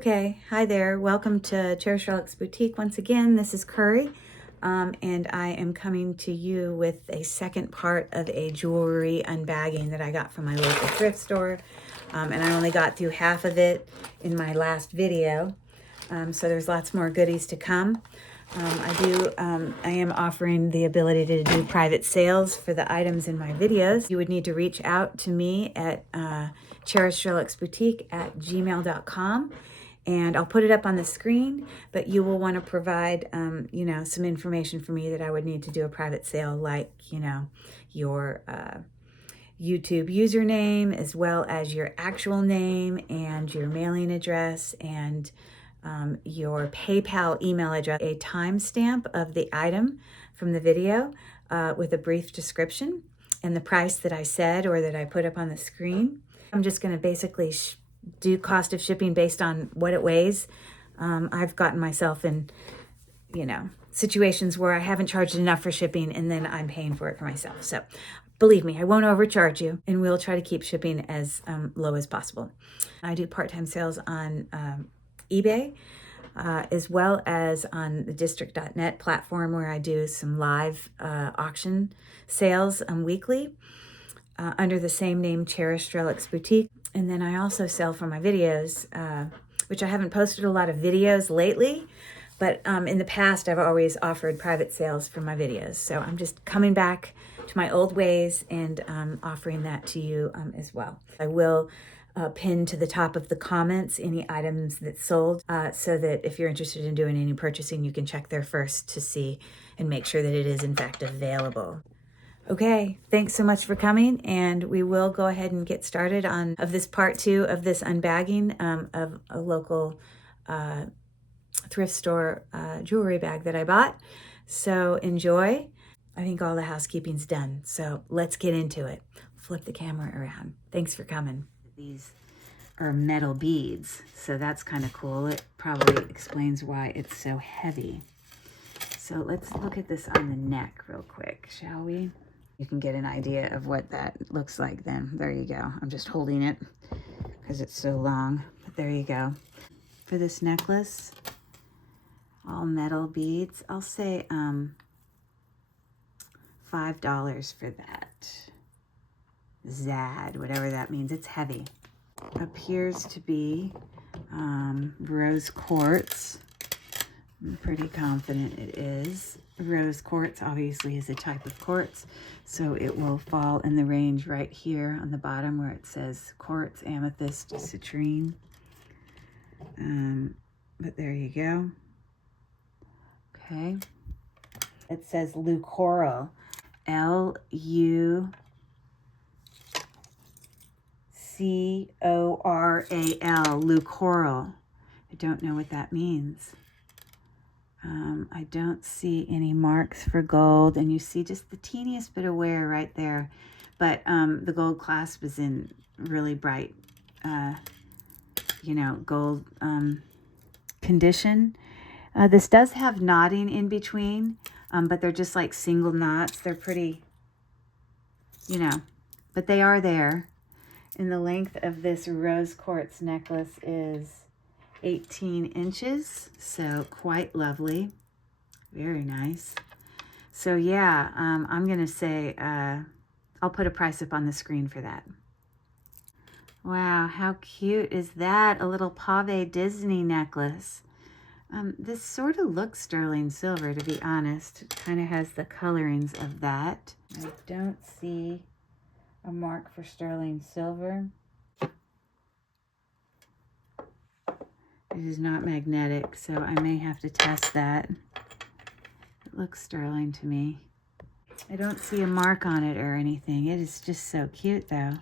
Okay, hi there. Welcome to Cherished Relics Boutique. Once again, this is Curry, and I am coming to you with a second part of a jewelry unbagging that I got from my local thrift store. And I only got through half of it in my last video, so there's lots more goodies to come. I am offering the ability to do private sales for the items in my videos. You would need to reach out to me at cherishedrelicsboutique@gmail.com. And I'll put it up on the screen, but you will want to provide, some information for me that I would need to do a private sale, like, your YouTube username, as well as your actual name and your mailing address and your PayPal email address, a timestamp of the item from the video with a brief description and the price that I said or that I put up on the screen. I'm just going to basically do cost of shipping based on what it weighs. I've gotten myself in, situations where I haven't charged enough for shipping and then I'm paying for it for myself. So believe me, I won't overcharge you, and we'll try to keep shipping as low as possible. I do part-time sales on eBay, as well as on the district.net platform, where I do some live auction sales weekly under the same name, Cherished Relics Boutique. And then I also sell for my videos, which I haven't posted a lot of videos lately, but in the past I've always offered private sales for my videos. So I'm just coming back to my old ways and offering that to you as well. I will pin to the top of the comments any items that sold, so that if you're interested in doing any purchasing, you can check there first to see and make sure that it is in fact available. Okay, thanks so much for coming, and we will go ahead and get started on this part 2 of this unbagging of a local thrift store jewelry bag that I bought. So enjoy. I think all the housekeeping's done, so let's get into it. Flip the camera around. Thanks for coming. These are metal beads, so that's kind of cool. It probably explains why it's so heavy. So let's look at this on the neck real quick, shall we? You can get an idea of what that looks like then. There you go. I'm just holding it because it's so long, but there you go. For this necklace, all metal beads, I'll say $5 for that. Zad, whatever that means. It's heavy. Appears to be rose quartz. I'm pretty confident it is. Rose quartz obviously is a type of quartz, so it will fall in the range right here on the bottom where it says quartz, amethyst, citrine. But there you go. Okay. It says Lucoral. L-U-C-O-R-A-L. Lucoral. I don't know what that means. I don't see any marks for gold, and you see just the teeniest bit of wear right there, but the gold clasp is in really bright, gold condition. This does have knotting in between, but they're just like single knots. They're pretty, but they are there. And the length of this rose quartz necklace is 18 inches, so quite lovely. Very nice. So yeah, I'm gonna say I'll put a price up on the screen for that. Wow, how cute is that? A little pave Disney necklace. This sort of looks sterling silver, to be honest. It kind of has the colorings of that. I don't see a mark for sterling silver. It is not magnetic, so I may have to test that. It looks sterling to me. I don't see a mark on it or anything. It is just so cute, though.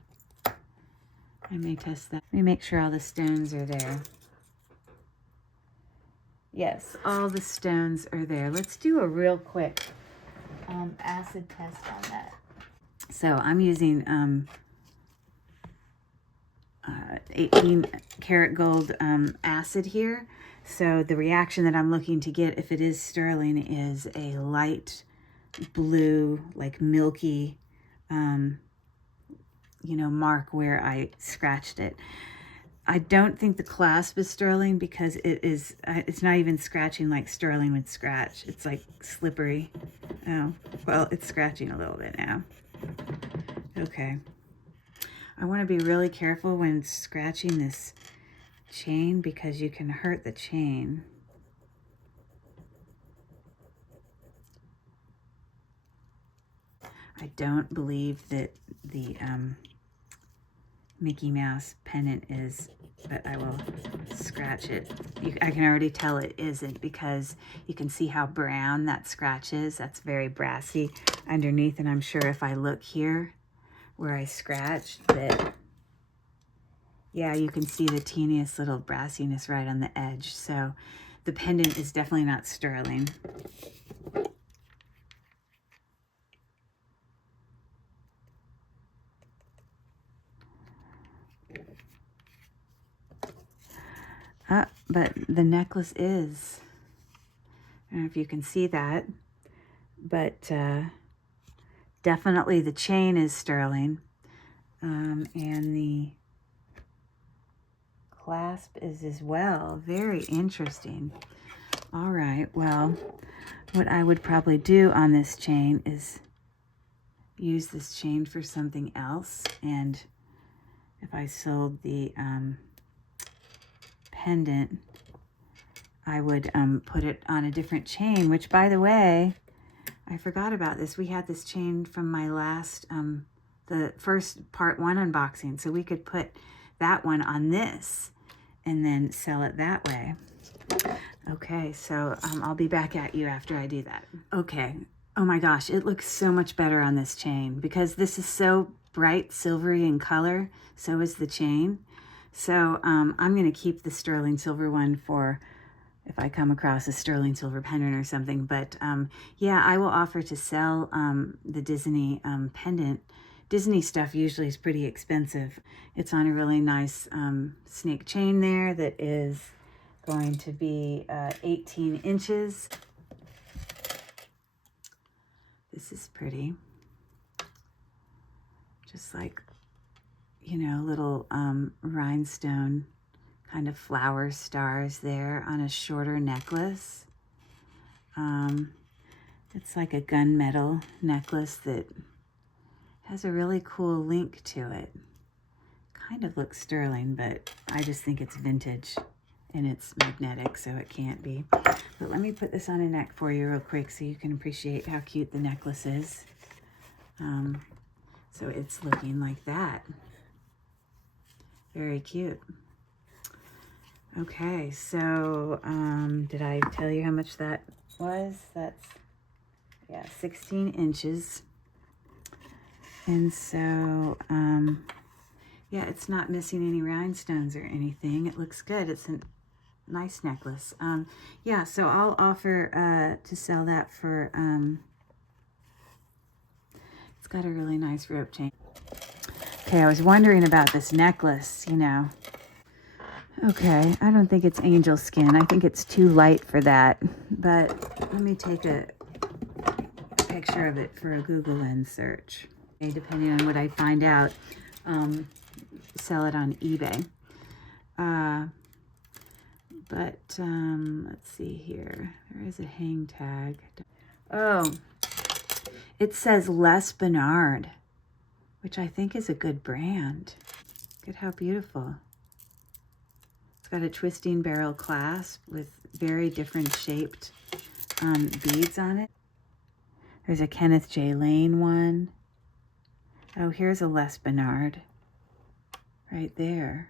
I may test that. Let me make sure all the stones are there. Yes, all the stones are there. Let's do a real quick acid test on that. So I'm using 18 karat gold acid here. So the reaction that I'm looking to get, if it is sterling, is a light blue, like milky, mark where I scratched it. I don't think the clasp is sterling because it's not even scratching like sterling would scratch. It's like slippery. Oh, well, it's scratching a little bit now. Okay. I want to be really careful when scratching this chain because you can hurt the chain. I don't believe that the Mickey Mouse pendant is, but I will scratch it. I can already tell it isn't because you can see how brown that scratch is. That's very brassy underneath, and I'm sure if I look here where I scratched that, yeah, you can see the teeniest little brassiness right on the edge. So the pendant is definitely not sterling. But the necklace is. I don't know if you can see that, but definitely the chain is sterling, and the clasp is as well. Very interesting. All right, well, what I would probably do on this chain is use this chain for something else, and if I sold the pendant, I would put it on a different chain, which, by the way, I forgot about this. We had this chain from my last, the first part 1 unboxing, so we could put that one on this and then sell it that way. Okay, so I'll be back at you after I do that. Okay, oh my gosh, it looks so much better on this chain because this is so bright silvery in color, so is the chain. So I'm going to keep the sterling silver one for if I come across a sterling silver pendant or something. But yeah, I will offer to sell the Disney pendant. Disney stuff usually is pretty expensive. It's on a really nice snake chain there that is going to be 18 inches. This is pretty. Just like, you know, little rhinestone kind of flower stars there on a shorter necklace. It's like a gunmetal necklace that has a really cool link to it. Kind of looks sterling, but I just think it's vintage and it's magnetic, so it can't be. But let me put this on a neck for you real quick so you can appreciate how cute the necklace is. So it's looking like that. Very cute. Okay, so did I tell you how much that was? That's, yeah, 16 inches. And so, yeah, it's not missing any rhinestones or anything. It looks good. It's a nice necklace. Yeah, so I'll offer to sell that for, it's got a really nice rope chain. Okay, I was wondering about this necklace, you know. Okay, I don't think it's angel skin. I think it's too light for that. But let me take a picture of it for a Google Lens search. Okay, depending on what I find out, sell it on eBay. But let's see here. There is a hang tag. Oh, it says Les Bernard, which I think is a good brand. Look at how beautiful. It's got a twisting barrel clasp with very different shaped beads on it. There's a Kenneth J. Lane one. Oh, here's a Les Bernard right there.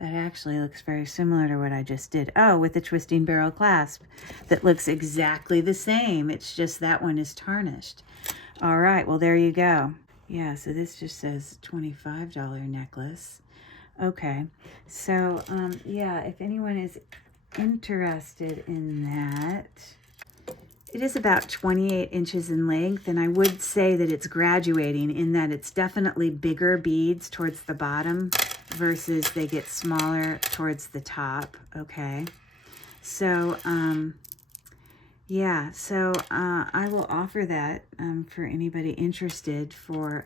That actually looks very similar to what I just did. Oh, with the twisting barrel clasp that looks exactly the same. It's just that one is tarnished. All right, well, there you go. Yeah, so this just says $25 necklace. Okay, so yeah, if anyone is interested in that, it is about 28 inches in length, and I would say that it's graduating in that it's definitely bigger beads towards the bottom versus they get smaller towards the top. Okay, so yeah, so I will offer that for anybody interested for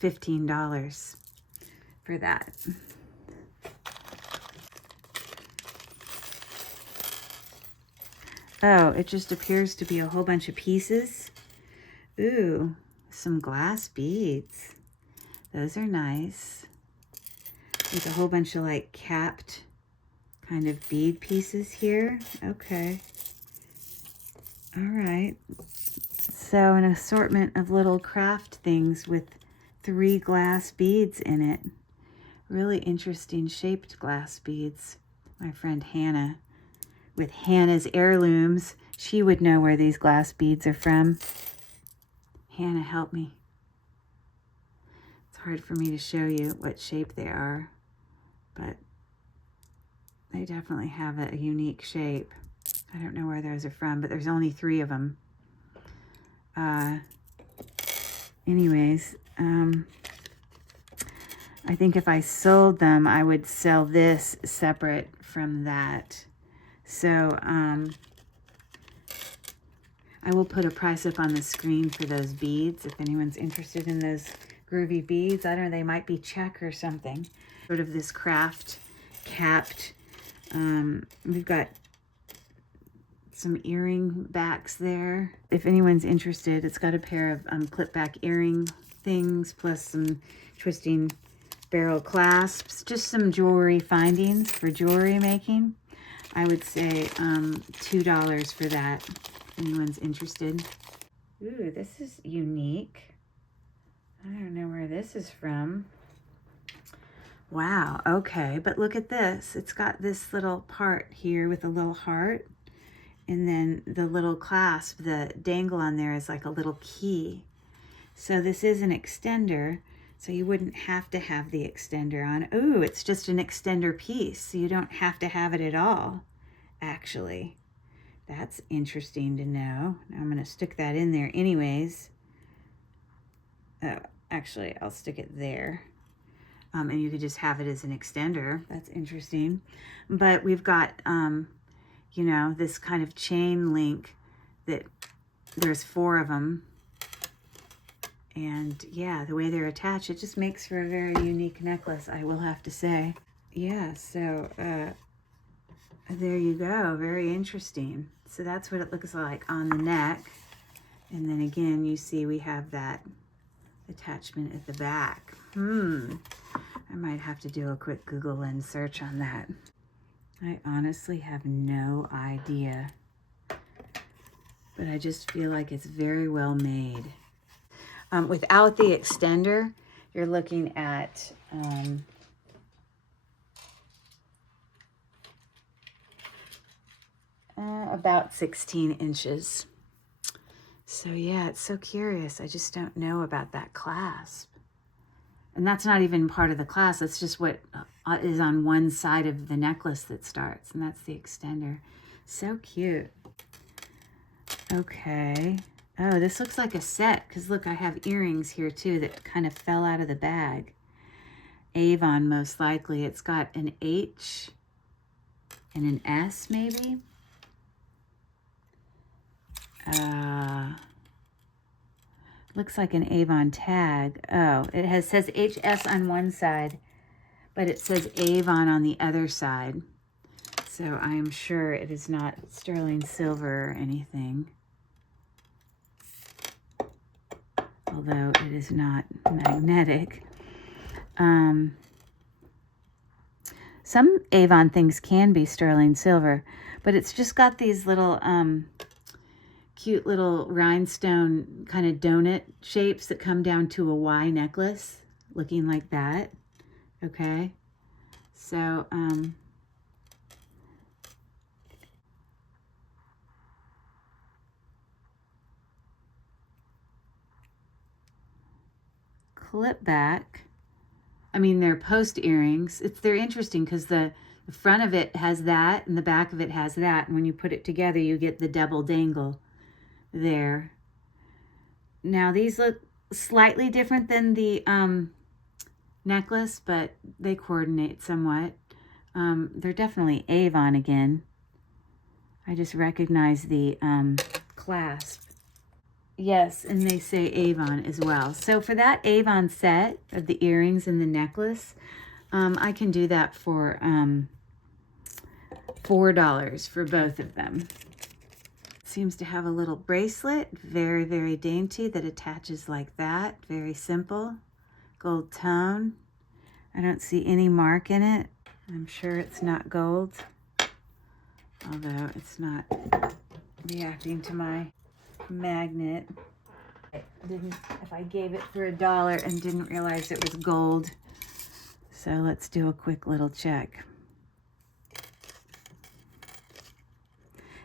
$15 for that. Oh, it just appears to be a whole bunch of pieces. Ooh, some glass beads. Those are nice. With a whole bunch of like capped kind of bead pieces here. Okay. All right. So an assortment of little craft things with 3 glass beads in it. Really interesting shaped glass beads. My friend Hannah, with Hannah's Heirlooms, she would know where these glass beads are from. Hannah, help me. It's hard for me to show you what shape they are, but they definitely have a unique shape. I don't know where those are from, but there's only 3 of them. Anyways, I think if I sold them, I would sell this separate from that. So I will put a price up on the screen for those beads if anyone's interested in those groovy beads. I don't know, they might be check or something. Sort of this craft capped. We've got some earring backs there. If anyone's interested, it's got a pair of clip back earring things plus some twisting barrel clasps, just some jewelry findings for jewelry making. I would say $2 for that, if anyone's interested. Ooh, this is unique. I don't know where this is from. Wow, okay, but look at this. It's got this little part here with a little heart, and then the little clasp, the dangle on there is like a little key. So this is an extender, so you wouldn't have to have the extender on. Ooh, it's just an extender piece, so you don't have to have it at all, actually. That's interesting to know. Now I'm gonna stick that in there anyways. Oh, actually, I'll stick it there. And you could just have it as an extender. That's interesting. But we've got, you know, this kind of chain link that there's 4 of them. And yeah, the way they're attached, it just makes for a very unique necklace, I will have to say. Yeah, so there you go. Very interesting. So that's what it looks like on the neck. And then again, you see we have that attachment at the back. I might have to do a quick Google Lens search on that. I honestly have no idea, but I just feel like it's very well made. Without the extender, you're looking at about 16 inches. So yeah, it's so curious. I just don't know about that clasp. And that's not even part of the clasp. That's just what is on one side of the necklace that starts. And that's the extender. So cute. Okay. Oh, this looks like a set. Because look, I have earrings here too that kind of fell out of the bag. Avon, most likely. It's got an H and an S maybe. Looks like an Avon tag. Oh, it says HS on one side, but it says Avon on the other side. So I am sure it is not sterling silver or anything. Although it is not magnetic. Some Avon things can be sterling silver, but it's just got these little cute little rhinestone kind of donut shapes that come down to a Y necklace, looking like that. Okay, so clip back. I mean, they're post earrings. They're interesting because the front of it has that and the back of it has that, and when you put it together, you get the double dangle there. Now these look slightly different than the necklace, but they coordinate somewhat. They're definitely Avon again. I just recognize the clasp. Yes, and they say Avon as well. So for that Avon set of the earrings and the necklace, I can do that for $4 for both of them. Seems to have a little bracelet, very, very dainty, that attaches like that. Very simple. Gold tone. I don't see any mark in it. I'm sure it's not gold, although it's not reacting to my magnet. If I gave it for $1 and didn't realize it was gold. So let's do a quick little check.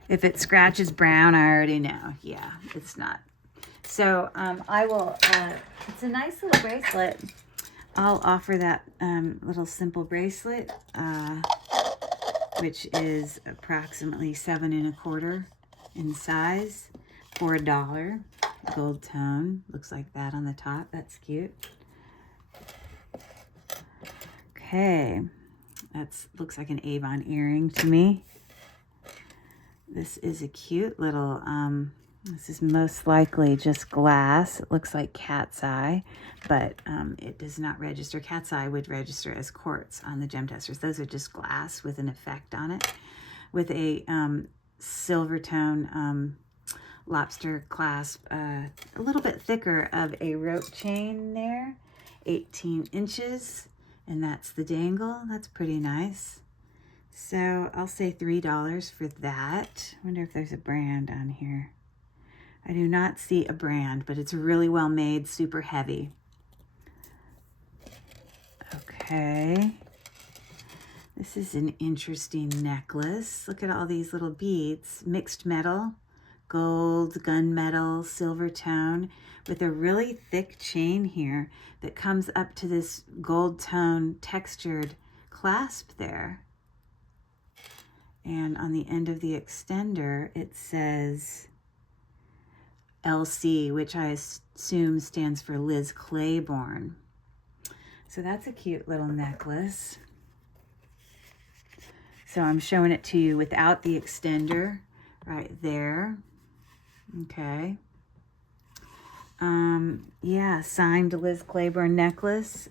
If it scratches brown, I already know. Yeah, it's not. So I will, it's a nice little bracelet. I'll offer that little simple bracelet, which is approximately 7 1/4 in size, for $1. Gold tone, looks like that on the top. That's cute. Okay, looks like an Avon earring to me. This is a cute little, this is most likely just glass. It looks like cat's eye, but it does not register. Cat's eye would register as quartz on the gem testers. Those are just glass with an effect on it, with a silver tone lobster clasp, a little bit thicker of a rope chain there, 18 inches, and that's the dangle. That's pretty nice. So I'll say $3 for that. I wonder if there's a brand on here. I do not see a brand, but it's really well made, super heavy. Okay. This is an interesting necklace. Look at all these little beads, mixed metal, gold, gunmetal, silver tone, with a really thick chain here that comes up to this gold tone textured clasp there. And on the end of the extender, it says LC, which I assume stands for Liz Claiborne. So that's a cute little necklace. So I'm showing it to you without the extender right there. Okay. Yeah, signed Liz Claiborne necklace.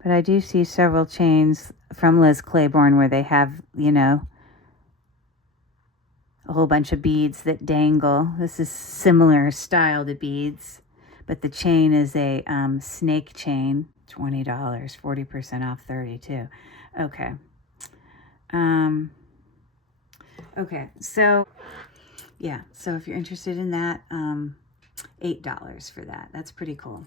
But I do see several chains from Liz Claiborne where they have, you know, a whole bunch of beads that dangle. This is similar style to beads, but the chain is a snake chain. $20, 40% off 32. Okay. Okay, so yeah, so if you're interested in that, $8 for that. That's pretty cool.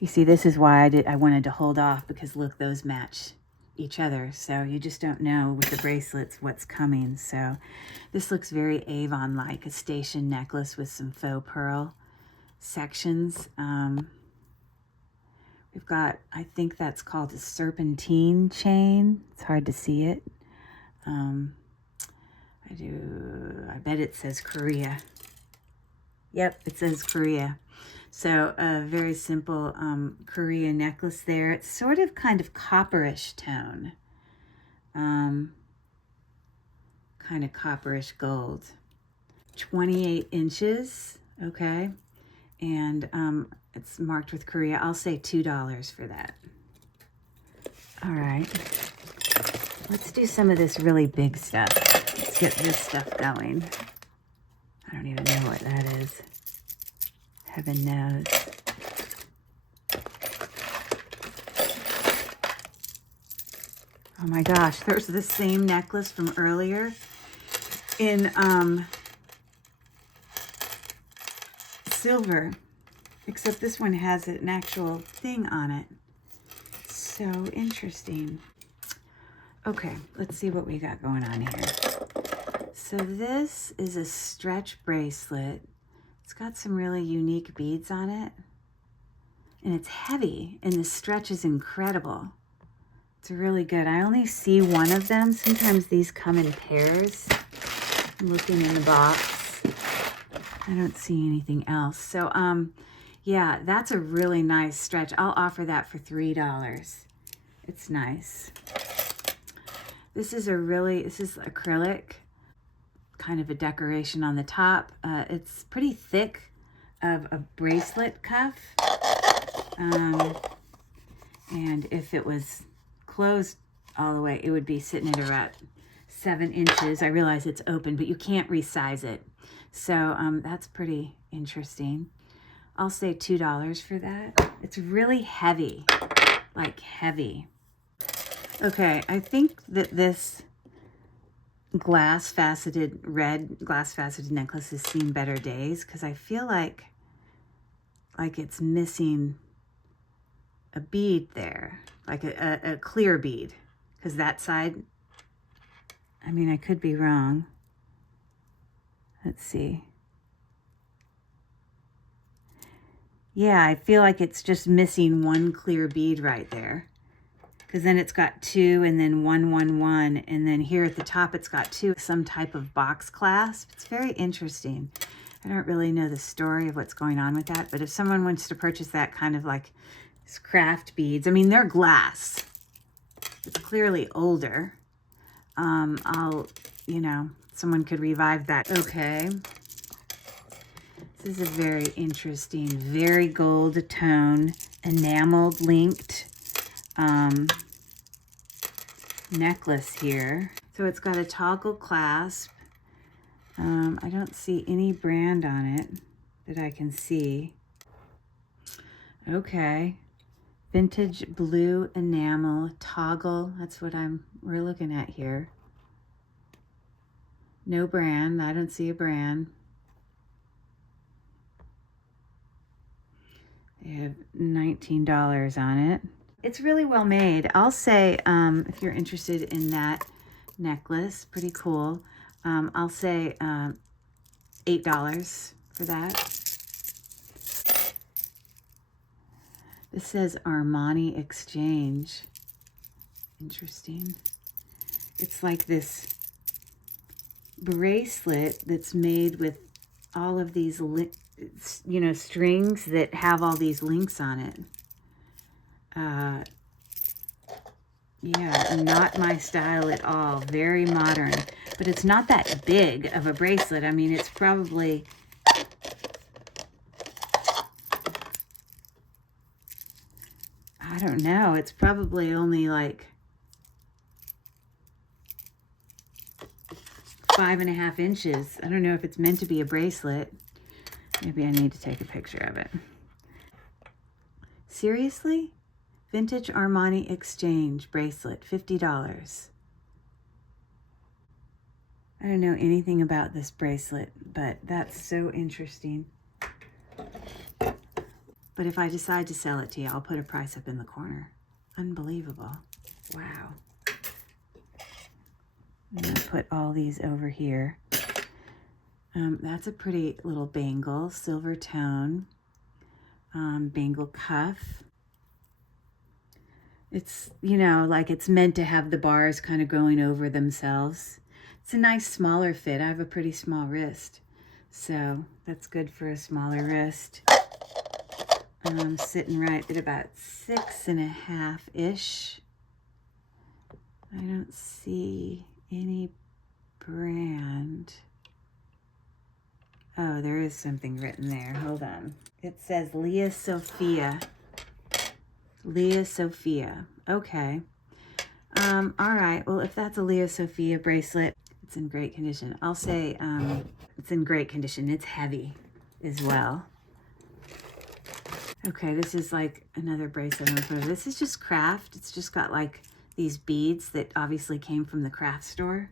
You see, this is why I wanted to hold off, because look, those match each other. So you just don't know with the bracelets what's coming. So this looks very Avon-like, a station necklace with some faux pearl sections. We've got, I think that's called a serpentine chain. It's hard to see it. I bet it says Korea. Yep, it says Korea. So a very simple Korea necklace there. It's sort of kind of copperish tone. Kind of copperish gold. 28 inches, okay. And it's marked with Korea. I'll say $2 for that. All right. Let's do some of this really big stuff. Let's get this stuff going. I don't even know what that is. Heaven knows. Oh my gosh, there's the same necklace from earlier in silver, except this one has an actual thing on it. So interesting. Okay, let's see what we got going on here. So this is a stretch bracelet. It's got some really unique beads on it. And it's heavy, and the stretch is incredible. It's really good. I only see one of them. Sometimes these come in pairs. I'm looking in the box. I don't see anything else. So, yeah, that's a really nice stretch. I'll offer that for $3. It's nice. This is acrylic, kind of a decoration on the top. It's pretty thick of a bracelet cuff. And if it was closed all the way, it would be sitting at about 7 inches. I realize it's open, but you can't resize it. So that's pretty interesting. I'll say $2 for that. It's really heavy, like heavy. Okay, I think that this red glass faceted necklace has seen better days, because I feel like it's missing a bead there, like a clear bead, because that side, I mean, I could be wrong. Let's see. Yeah, I feel like it's just missing one clear bead right there, because then it's got 2 and then 1, 1, 1, and then here at the top it's got 2, some type of box clasp. It's very interesting. I don't really know the story of what's going on with that, but if someone wants to purchase that kind of like craft beads, I mean, they're glass. It's clearly older. Someone could revive that. Okay. This is a very interesting, very gold tone, enameled linked necklace here. So it's got a toggle clasp. I don't see any brand on it that I can see. Okay. Vintage blue enamel toggle. That's what we're looking at here. No brand. I don't see a brand. They have $19 on it. It's really well made. I'll say, if you're interested in that necklace, pretty cool. I'll say $8 for that. This says Armani Exchange. Interesting. It's like this bracelet that's made with all of these, strings that have all these links on it. Yeah, not my style at all. Very modern. But it's not that big of a bracelet. I mean, it's probably... I don't know. It's probably only like 5.5 inches. I don't know if it's meant to be a bracelet. Maybe I need to take a picture of it. Seriously? Vintage Armani Exchange bracelet, $50. I don't know anything about this bracelet, but that's so interesting. But if I decide to sell it to you, I'll put a price up in the corner. Unbelievable. Wow. I'm going to put all these over here. That's a pretty little bangle, silver tone, bangle cuff. It's, like it's meant to have the bars kind of going over themselves. It's a nice smaller fit. I have a pretty small wrist, so that's good for a smaller wrist. I'm sitting right at about 6.5-ish. I don't see any brand. Oh, there is something written there. Hold on. It says Leah Sophia. Leah Sophia. Okay. All right. Well, if that's a Leah Sophia bracelet, it's in great condition. I'll say it's in great condition. It's heavy as well. Okay, this is like another bracelet I'm gonna put. This is just craft. It's just got like these beads that obviously came from the craft store.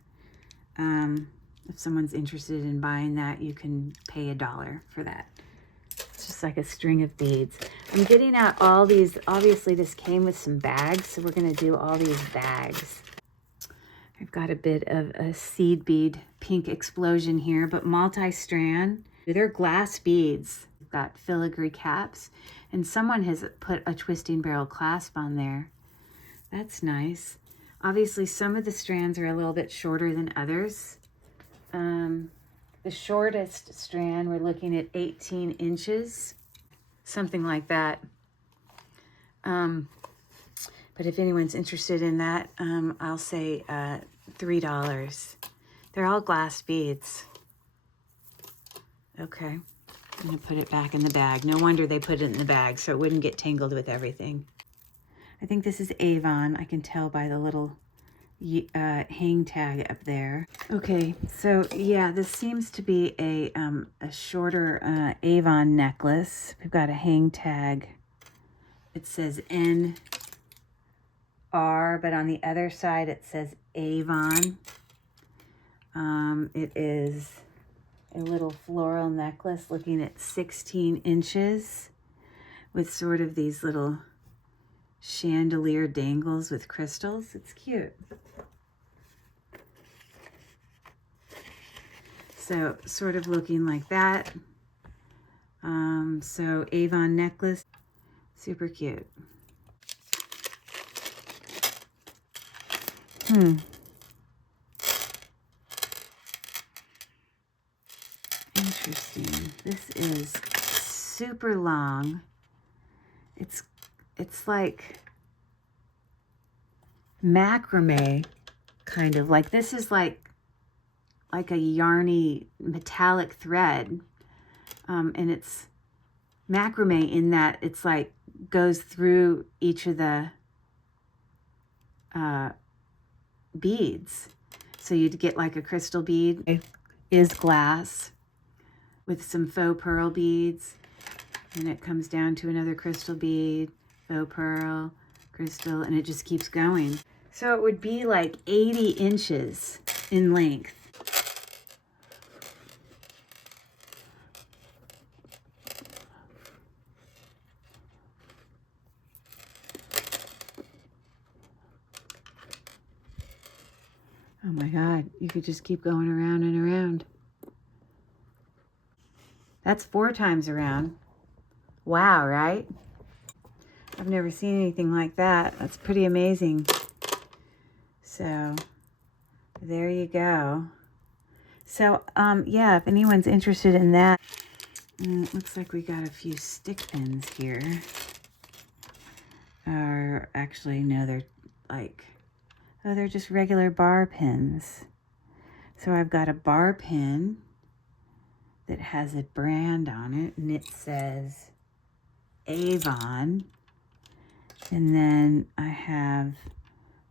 If someone's interested in buying that, you can pay $1 for that. It's just like a string of beads. I'm getting out all these. Obviously, this came with some bags, so we're gonna do all these bags. I've got a bit of a seed bead pink explosion here, but multi-strand. They're glass beads. We've got filigree caps, and someone has put a twisting barrel clasp on there. That's nice. Obviously, some of the strands are a little bit shorter than others. The shortest strand, we're looking at 18 inches, something like that. But if anyone's interested in that, I'll say $3. They're all glass beads. Okay. I'm going to put it back in the bag. No wonder they put it in the bag so it wouldn't get tangled with everything. I think this is Avon. I can tell by the little hang tag up there. Okay, so yeah, this seems to be a shorter Avon necklace. We've got a hang tag. It says NR, but on the other side it says Avon. It is a little floral necklace looking at 16 inches with sort of these little chandelier dangles with crystals. It's cute. So sort of looking like that. So Avon necklace, super cute. Interesting. This is super long. It's like macrame, kind of. Like this is like a yarny metallic thread. And it's macrame in that it's like goes through each of the beads. So you'd get like a crystal bead. It is glass with some faux pearl beads. And it comes down to another crystal bead, faux pearl, crystal, and it just keeps going. So it would be like 80 inches in length. Oh my God, you could just keep going around and around. That's 4 times around. Wow, right? I've never seen anything like that. That's pretty amazing. So, there you go. So, yeah, if anyone's interested in that, it looks like we got a few stick pins here. Or actually, no, they're like, oh, they're just regular bar pins. So I've got a bar pin that has a brand on it, and it says Avon. And then I have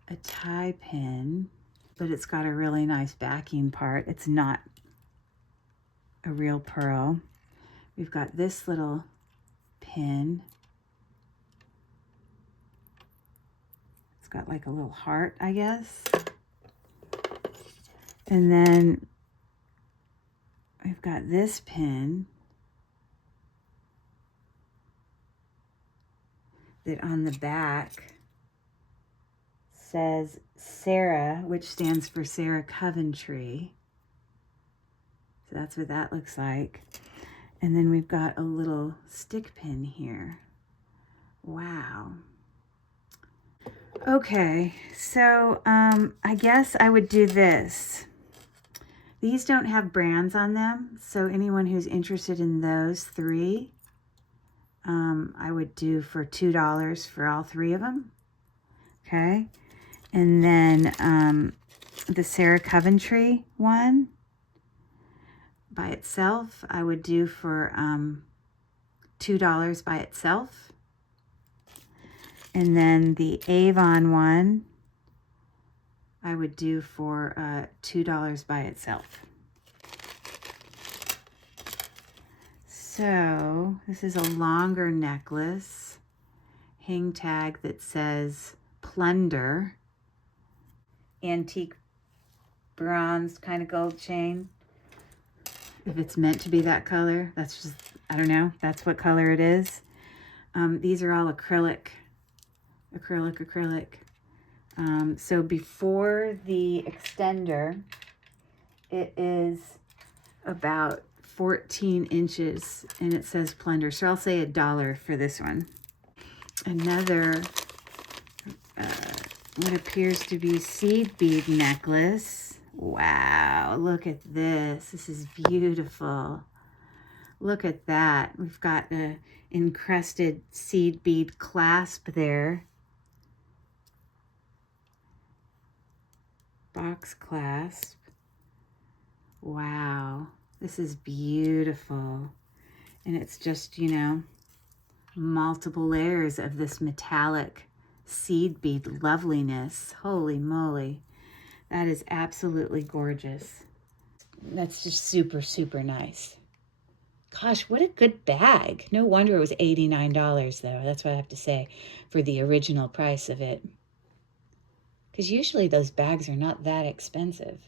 a tie pin, but it's got a really nice backing part. It's not a real pearl. We've got this little pin. It's got like a little heart, I guess. And then we've got this pin that on the back says Sarah, which stands for Sarah Coventry. So that's what that looks like. And then we've got a little stick pin here. Wow. Okay, so I guess I would do this. These don't have brands on them, so anyone who's interested in those 3, I would do for $2 for all 3 of them. Okay, and then the Sarah Coventry one by itself, I would do for $2 by itself. And then the Avon one, I would do for $2 by itself. So this is a longer necklace, hang tag that says Plunder, antique bronze kind of gold chain. If it's meant to be that color, that's just, I don't know, that's what color it is. These are all acrylic. So before the extender, it is about 14 inches and it says Plunder. So I'll say $1 for this one. Another, what appears to be seed bead necklace. Wow, look at this. This is beautiful. Look at that. We've got the encrusted seed bead clasp there. Box clasp. Wow, this is beautiful. And it's just, you know, multiple layers of this metallic seed bead loveliness. Holy moly. That is absolutely gorgeous. That's just super, super nice. Gosh, what a good bag. No wonder it was $89 though. That's what I have to say for the original price of it. Because usually those bags are not that expensive.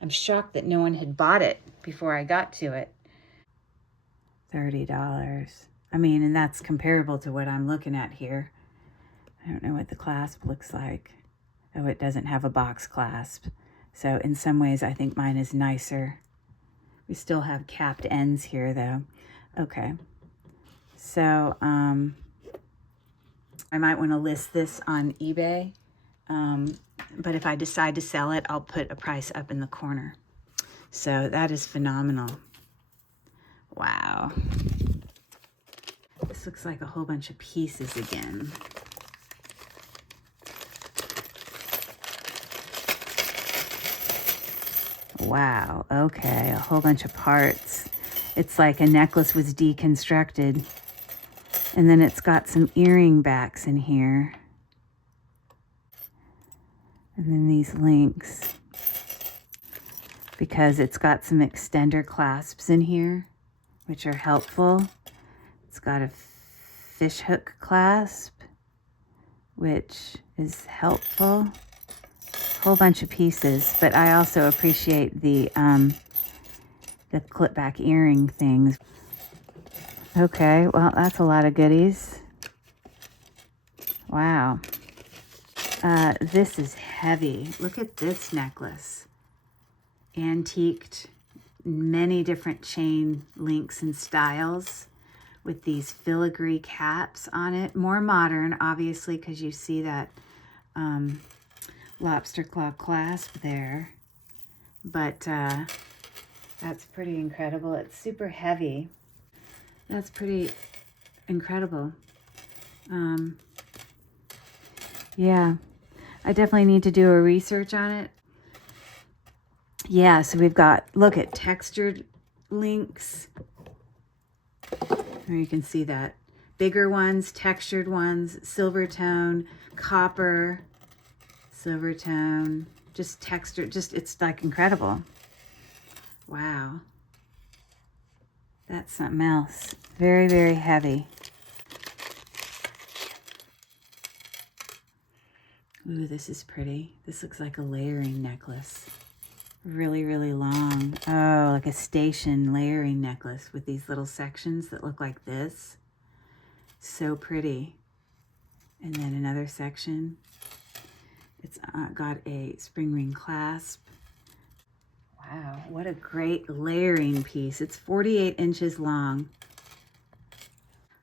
I'm shocked that no one had bought it before I got to it. $30. I mean, and that's comparable to what I'm looking at here. I don't know what the clasp looks like. Oh, it doesn't have a box clasp. So in some ways, I think mine is nicer. We still have capped ends here though. Okay. So I might want to list this on eBay. But if I decide to sell it, I'll put a price up in the corner. So that is phenomenal. Wow. This looks like a whole bunch of pieces again. Wow, okay, a whole bunch of parts. It's like a necklace was deconstructed. And then it's got some earring backs in here. And then these links. Because it's got some extender clasps in here, which are helpful. It's got a fish hook clasp, which is helpful. Whole bunch of pieces, but I also appreciate the clip back earring things. Okay, well, that's a lot of goodies. Wow. This is heavy. Look at this necklace. Antiqued, many different chain links and styles with these filigree caps on it. More modern, obviously, because you see that lobster claw clasp there. But that's pretty incredible. It's super heavy. That's pretty incredible. Yeah, I definitely need to do a research on it. Yeah, so we've got, look at textured links. There you can see that. Bigger ones, textured ones, silver tone, copper, silver tone, just textured, just, it's like incredible. Wow. That's something else. Very, very heavy. Ooh, this is pretty. This looks like a layering necklace. Really, really long. Oh, like a station layering necklace with these little sections that look like this. So pretty. And then another section. It's got a spring ring clasp. Wow, what a great layering piece. It's 48 inches long.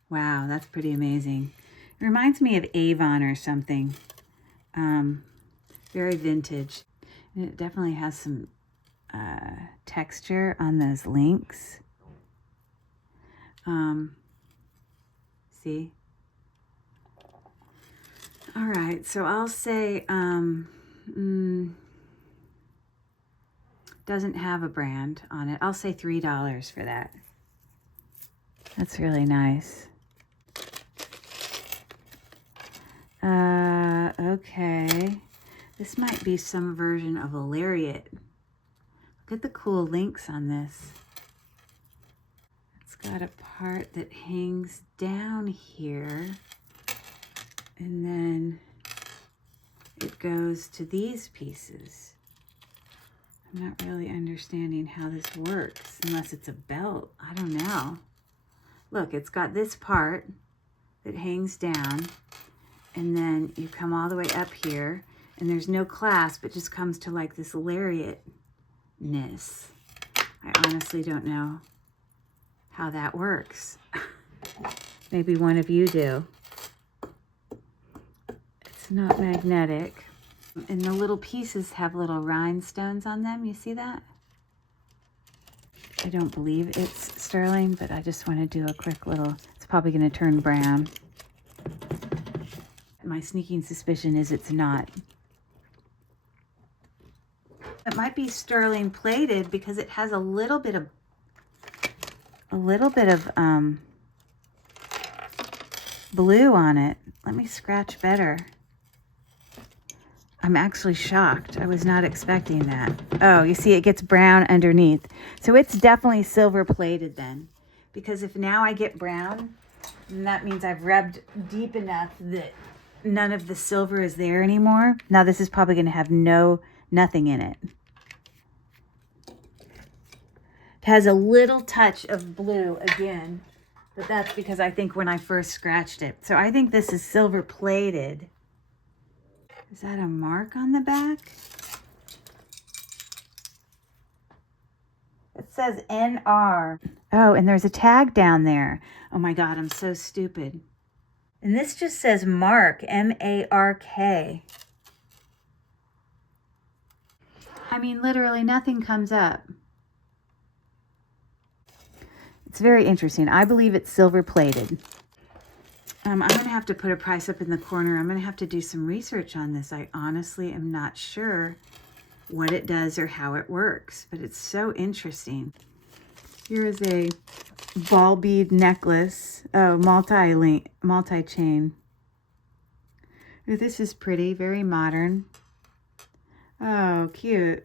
Wow, that's pretty amazing. It reminds me of Avon or something. Very vintage. And it definitely has some texture on those links. See? All right, so I'll say doesn't have a brand on it. I'll say $3 for that. That's really nice. Okay. This might be some version of a lariat. Look at the cool links on this. It's got a part that hangs down here. And then it goes to these pieces. I'm not really understanding how this works, unless it's a belt. I don't know. Look, it's got this part that hangs down, and then you come all the way up here, and there's no clasp. It just comes to like this lariat-ness. I honestly don't know how that works. Maybe one of you do. It's not magnetic. And the little pieces have little rhinestones on them. You see that? I don't believe it's sterling, but I just want to do a quick little, it's probably going to turn brown. My sneaking suspicion is it's not. It might be sterling plated because it has a little bit of blue on it. Let me scratch better. I'm actually shocked. I was not expecting that. Oh, you see it gets brown underneath. So it's definitely silver plated then. Because if now I get brown, then that means I've rubbed deep enough that none of the silver is there anymore. Now this is probably going to have nothing in it. It has a little touch of blue again, but that's because I think when I first scratched it. So I think this is silver plated. Is that a mark on the back? It says NR. Oh, and there's a tag down there. Oh my God, I'm so stupid. And this just says Mark, M-A-R-K. I mean, literally nothing comes up. It's very interesting. I believe it's silver plated. I'm going to have to put a price up in the corner. I'm going to have to do some research on this. I honestly am not sure what it does or how it works, but it's so interesting. Here is a ball bead necklace. Oh, multi-chain. Ooh, this is pretty, very modern. Oh, cute.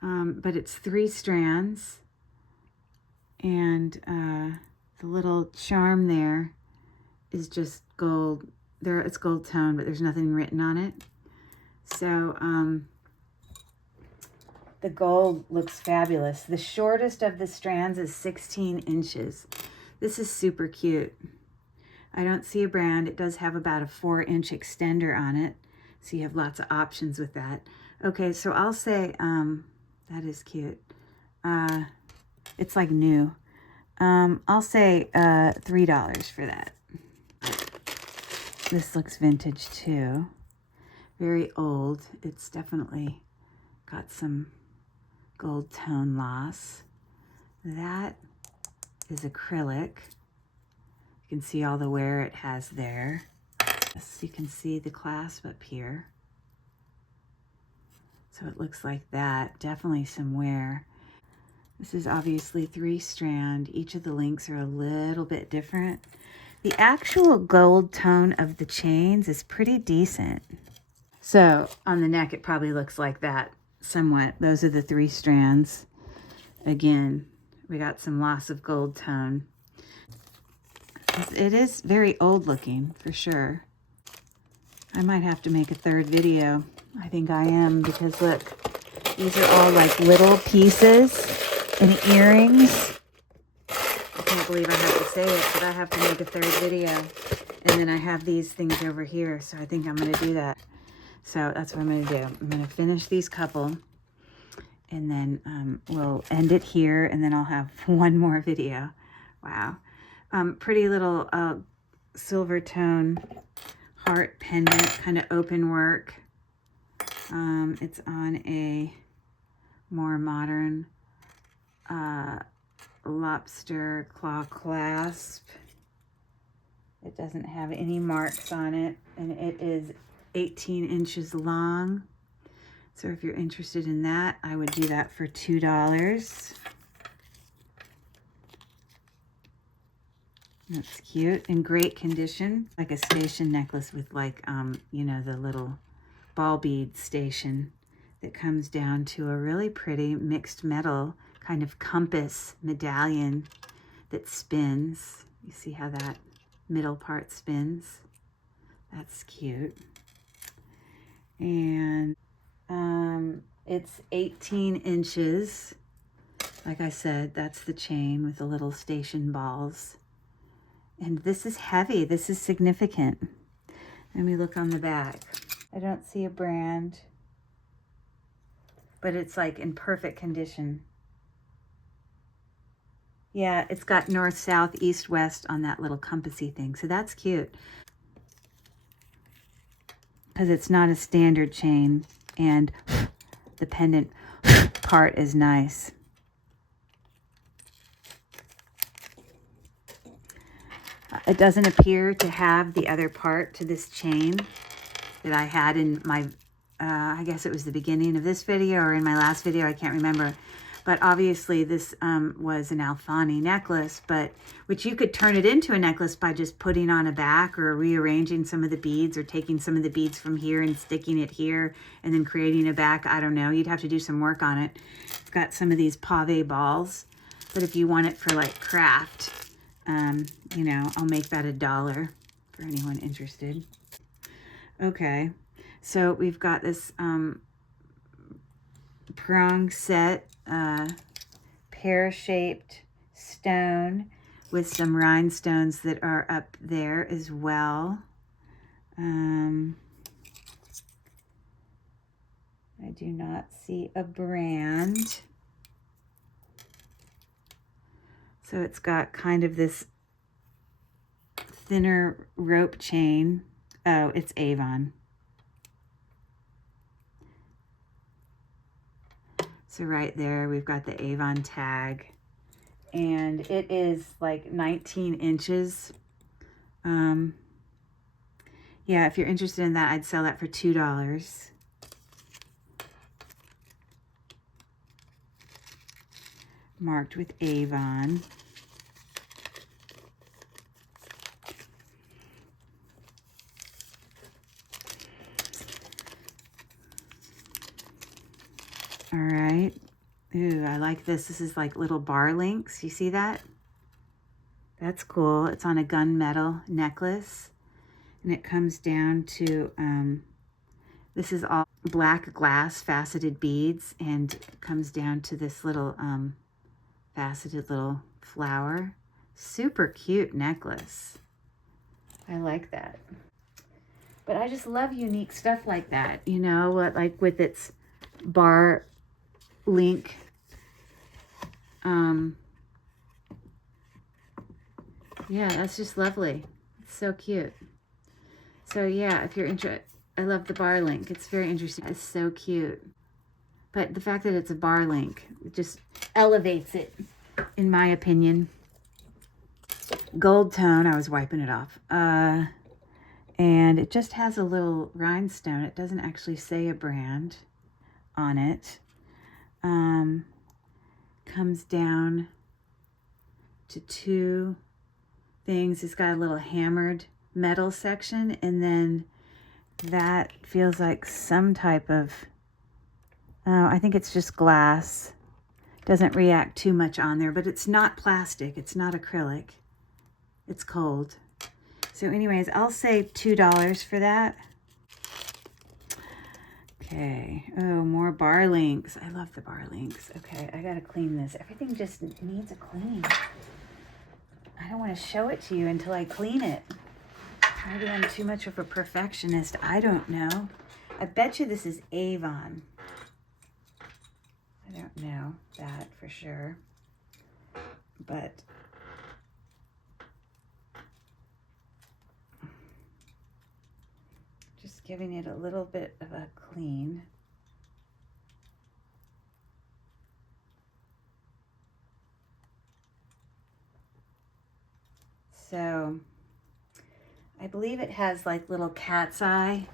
But it's 3 strands. And the little charm there is just gold. It's gold tone, but there's nothing written on it. So the gold looks fabulous. The shortest of the strands is 16 inches. This is super cute. I don't see a brand. It does have about a 4-inch extender on it. So you have lots of options with that. Okay, so I'll say, that is cute. It's like new. I'll say $3 for that. This looks vintage too. Very old. It's definitely got some gold tone loss. That is acrylic. You can see all the wear it has there. Yes, you can see the clasp up here. So it looks like that. Definitely some wear. This is obviously 3-strand. Each of the links are a little bit different. The actual gold tone of the chains is pretty decent. So on the neck, it probably looks like that somewhat. Those are the 3 strands. Again, we got some loss of gold tone. It is very old looking for sure. I might have to make a 3rd video. I think I am, because look, these are all like little pieces and earrings. I can't believe I have to say it, but I have to make a 3rd video. And then I have these things over here, so I think I'm going to do that. So that's what I'm going to do. I'm going to finish these couple, and then we'll end it here, and then I'll have one more video. Wow. Pretty little silver tone heart pendant, kind of open work. It's on a more modern lobster claw clasp. It doesn't have any marks on it, and it is 18 inches long. So if you're interested in that, I would do that for $2. That's cute, in great condition, like a station necklace with like, you know, the little ball bead station that comes down to a really pretty mixed metal kind of compass medallion that spins. You see how that middle part spins? That's cute. And it's 18 inches. Like I said, that's the chain with the little station balls. And this is heavy. This is significant. Let me look on the back. I don't see a brand, but it's like in perfect condition. Yeah, it's got north, south, east, west on that little compassy thing. So that's cute, because it's not a standard chain, and the pendant part is nice. It doesn't appear to have the other part to this chain that I had in my I guess it was the beginning of this video or in my last video, I can't remember. But obviously this was an Alfani necklace, which you could turn it into a necklace by just putting on a back or rearranging some of the beads or taking some of the beads from here and sticking it here and then creating a back. I don't know. You'd have to do some work on it. I've got some of these pave balls, but if you want it for like craft, you know, I'll make that $1 for anyone interested. Okay, so we've got this prong set, pear-shaped stone with some rhinestones that are up there as well. I do not see a brand. So it's got kind of this thinner rope chain. Oh, it's Avon. So right there, we've got the Avon tag. And it is like 19 inches. Yeah, if you're interested in that, I'd sell that for $2. Marked with Avon. All right. Ooh, I like this. This is like little bar links. You see that? That's cool. It's on a gunmetal necklace. And it comes down to, this is all black glass faceted beads. And it comes down to this little faceted little flower. Super cute necklace. I like that. But I just love unique stuff like that. You know, like with its bar link. Yeah, that's just lovely. It's so cute. So yeah, if you're interested, I love the bar link. It's very interesting. It's so cute. But the fact that it's a bar link, it just elevates it, in my opinion. Gold tone, I was wiping it off. And it just has a little rhinestone. It doesn't actually say a brand on it. Comes down to two things. It's got a little hammered metal section, and then that feels like some type of, oh, I think it's just glass. Doesn't react too much on there, but it's not plastic. It's not acrylic. It's cold. So anyways, I'll say $2 for that. Okay. Oh, more bar links. I love the bar links. Okay, I gotta clean this. Everything just needs a clean. I don't want to show it to you until I clean it. Maybe I'm too much of a perfectionist. I don't know. I bet you this is Avon. I don't know that for sure. But just giving it a little bit of a clean. So I believe it has like little cat's eye,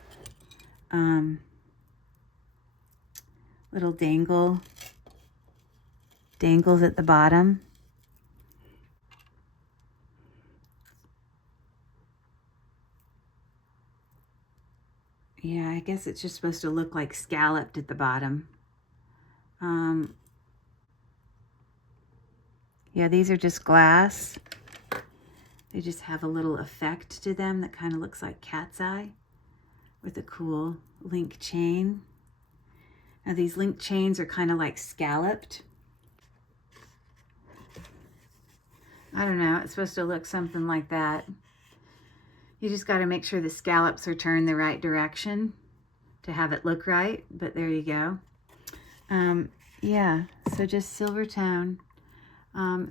little dangles at the bottom. Yeah, I guess it's just supposed to look like scalloped at the bottom. Yeah, these are just glass. They just have a little effect to them that kind of looks like cat's eye with a cool link chain. Now these link chains are kind of like scalloped. I don't know, it's supposed to look something like that. You just got to make sure the scallops are turned the right direction to have it look right, but there you go. Yeah, so just silver tone.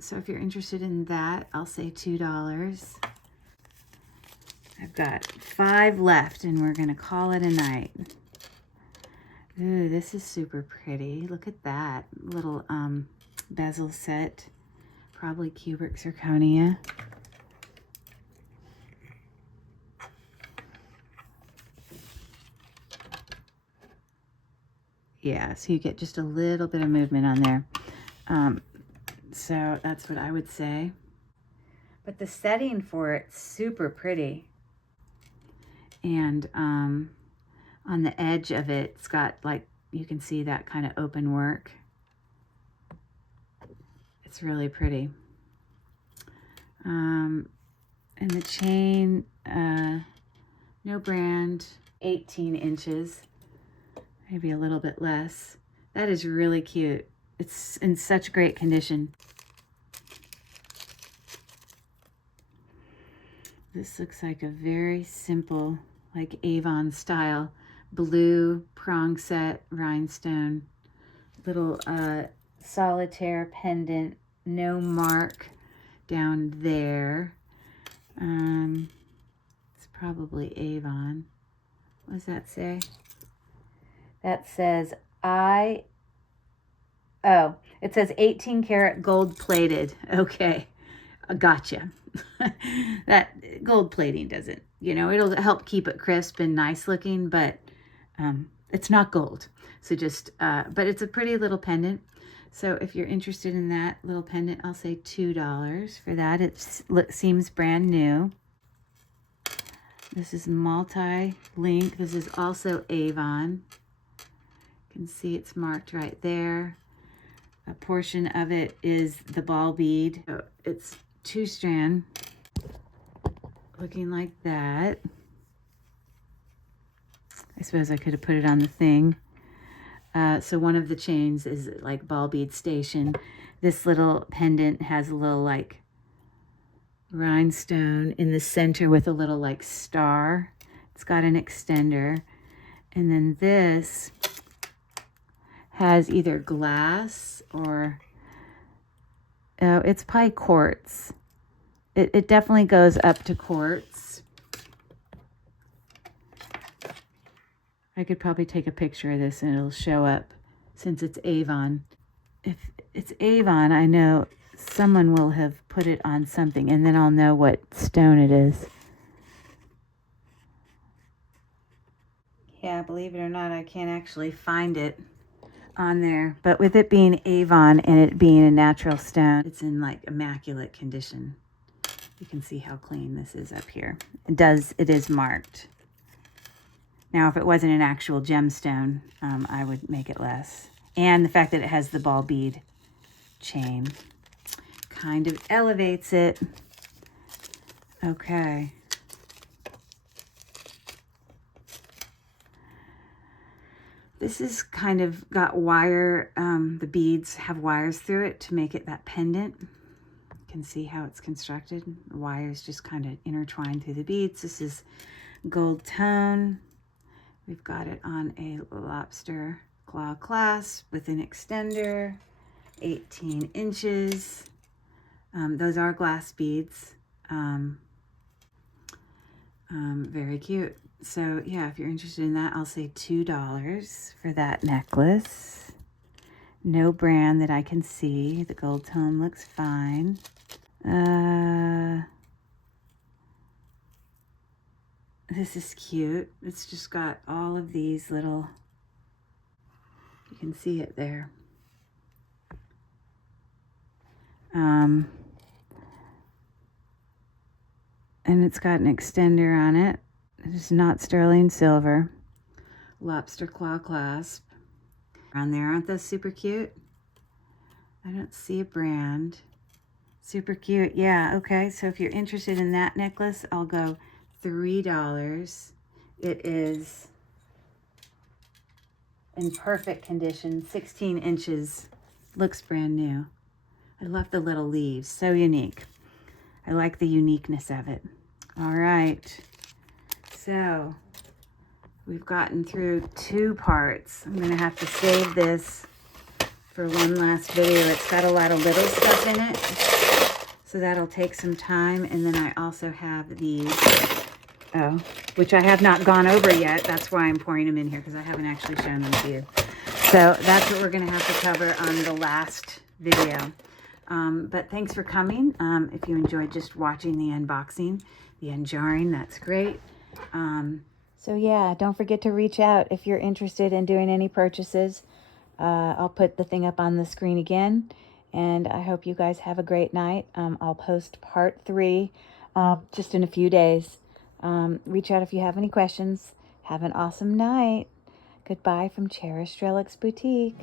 So if you're interested in that, I'll say $2. I've got 5 left and we're gonna call it a night. Ooh, this is super pretty. Look at that little bezel set, probably cubic zirconia. Yeah, so you get just a little bit of movement on there. So that's what I would say. But the setting for it's super pretty. And on the edge of it, it's got like, you can see that kind of open work. It's really pretty. And the chain, no brand, 18 inches, maybe a little bit less. That is really cute. It's in such great condition. This looks like a very simple, like Avon style, blue prong set rhinestone, little solitaire pendant, no mark down there. It's probably Avon. What does that say? That says it says 18 karat gold plated. Okay, gotcha. That gold plating doesn't, it'll help keep it crisp and nice looking, but it's not gold. So just, but it's a pretty little pendant. So if you're interested in that little pendant, I'll say $2 for that. It seems brand new. This is multi-link. This is also Avon. You can see it's marked right there. A portion of it is the ball bead. So it's 2-strand, looking like that. I suppose I could have put it on the thing. So one of the chains is like ball bead station. This little pendant has a little like rhinestone in the center with a little like star. It's got an extender. And then this has either glass or, oh, it's probably quartz. It definitely goes up to quartz. I could probably take a picture of this and it'll show up since it's Avon. If it's Avon, I know someone will have put it on something and then I'll know what stone it is. Yeah, believe it or not, I can't actually find it on there. But with it being Avon and it being a natural stone, it's in like immaculate condition. You can see how clean this is up here. It is marked. Now, if it wasn't an actual gemstone, I would make it less. And the fact that it has the ball bead chain kind of elevates it. Okay. This is kind of got wire, the beads have wires through it to make it that pendant. You can see how it's constructed. The wires just kind of intertwine through the beads. This is gold tone. We've got it on a lobster claw clasp with an extender, 18 inches. Those are glass beads. Very cute. So yeah, if you're interested in that, I'll say $2 for that necklace. No brand that I can see. The gold tone looks fine. This is cute. It's just got all of these little, you can see it there. And it's got an extender on it. It's not sterling silver. Lobster claw clasp. On there, aren't those super cute? I don't see a brand. Super cute. Yeah, okay. So if you're interested in that necklace, I'll go $3. It is in perfect condition, 16 inches. Looks brand new. I love the little leaves, so unique. I like the uniqueness of it. All right, so we've gotten through 2 parts. I'm gonna have to save this for one last video. It's got a lot of little stuff in it, so that'll take some time. And then I also have these, which I have not gone over yet. That's why I'm pouring them in here, because I haven't actually shown them to you. So that's what we're gonna have to cover on the last video. But thanks for coming. If you enjoyed just watching the unboxing, the unjarring, that's great. So yeah, don't forget to reach out if you're interested in doing any purchases. I'll put the thing up on the screen again, and I hope you guys have a great night. I'll post part 3 just in a few days. Reach out if you have any questions. Have an awesome night. Goodbye from Cherished Relics Boutique.